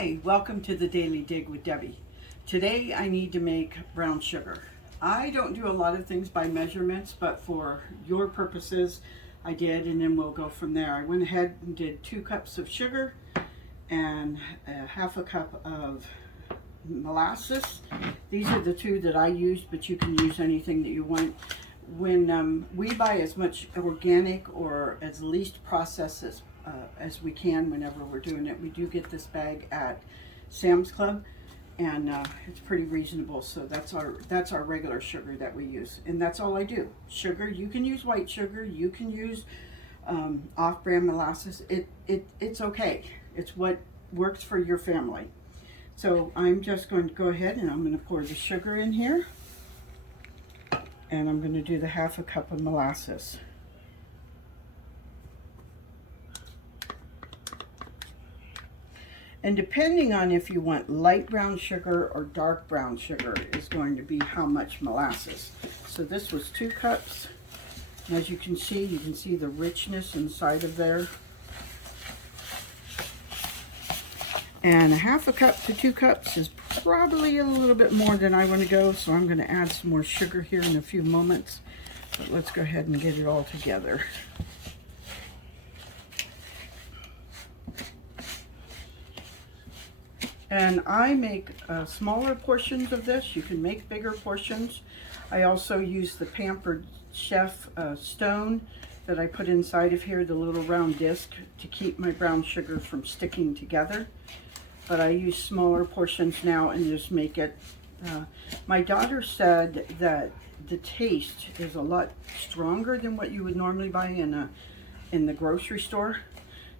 Hi, welcome to the Daily Dig with Debbie. Today I need to make brown sugar. I don't do a lot of things by measurements, but for your purposes I did, and then we'll go from there. I went ahead and did 2 cups of sugar and half a cup of molasses. These are the 2 that I used, but you can use anything that you want. When we buy as much organic or as least processed as we can whenever we're doing it, we do get this bag at Sam's Club, and it's pretty reasonable. So that's our regular sugar that we use, and that's all I do. Sugar, you can use white sugar, you can use off-brand molasses. It's okay. It's what works for your family. So I'm just going to go ahead and I'm going to pour the sugar in here, and I'm going to do the half a cup of molasses. And depending on if you want light brown sugar or dark brown sugar is going to be how much molasses. So this was 2 cups. And as you can see the richness inside of there. And a half a cup to 2 cups is probably a little bit more than I want to go. So I'm going to add some more sugar here in a few moments. But let's go ahead and get it all together. And I make smaller portions of this. You can make bigger portions. I also use the Pampered Chef stone that I put inside of here, the little round disc, to keep my brown sugar from sticking together. But I use smaller portions now and just make it. My daughter said that the taste is a lot stronger than what you would normally buy in the grocery store.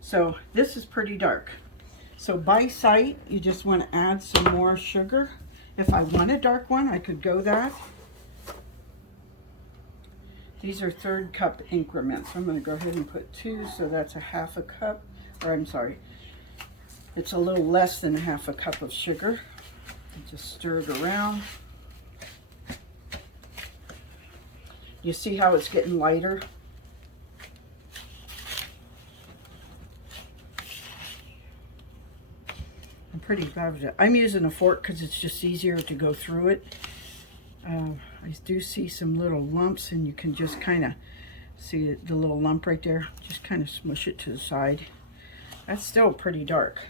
So this is pretty dark. So by sight, you just want to add some more sugar. If I want a dark one, I could go that. These are 3rd cup increments. I'm going to go ahead and put 2, so that's a half a cup, or I'm sorry, it's a little less than a half a cup of sugar. Just stir it around. You see how it's getting lighter? Pretty bad. I'm using a fork because it's just easier to go through it. I do see some little lumps, and you can just kind of see the little lump right there. Just kind of smush it to the side. That's still pretty dark.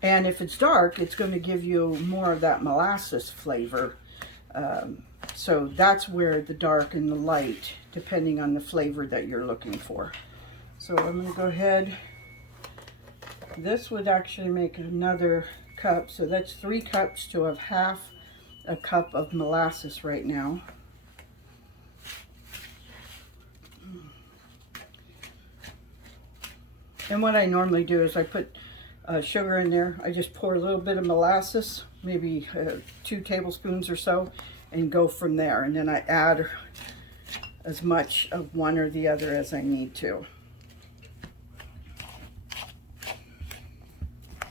And if it's dark, it's going to give you more of that molasses flavor. So that's where the dark and the light, depending on the flavor that you're looking for. So I'm going to go ahead. This would actually make another cup, so that's 3 cups to have half a cup of molasses right now. And what I normally do is I put sugar in there. I just pour a little bit of molasses, maybe 2 tablespoons or so, and go from there. And then I add as much of one or the other as I need to.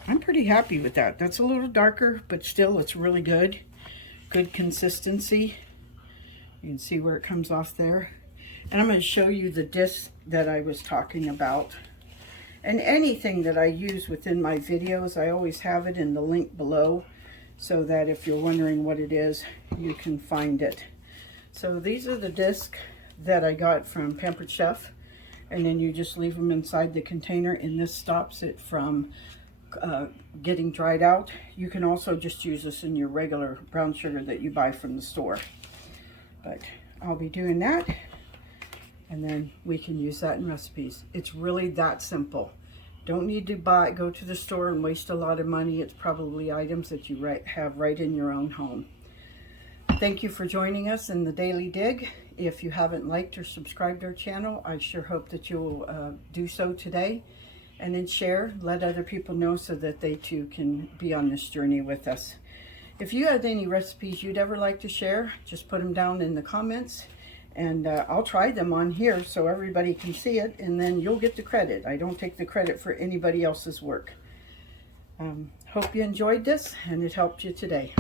I'm pretty happy with that. That's a little darker, but still it's really good. Good consistency. You can see where it comes off there. And I'm going to show you the disc that I was talking about. And anything that I use within my videos, I always have it in the link below, so that if you're wondering what it is, you can find it. So these are the discs that I got from Pampered Chef. And then you just leave them inside the container, and this stops it from getting dried out. You can also just use this in your regular brown sugar that you buy from the store. But I'll be doing that, and then we can use that in recipes. It's really that simple. Don't need to go to the store and waste a lot of money. It's probably items that you have right in your own home. Thank you for joining us in the Daily Dig. If you haven't liked or subscribed to our channel, I sure hope that you'll do so today. And then share, let other people know so that they too can be on this journey with us. If you had any recipes you'd ever like to share, just put them down in the comments, and I'll try them on here so everybody can see it, and then you'll get the credit. I don't take the credit for anybody else's work. Hope you enjoyed this and it helped you today.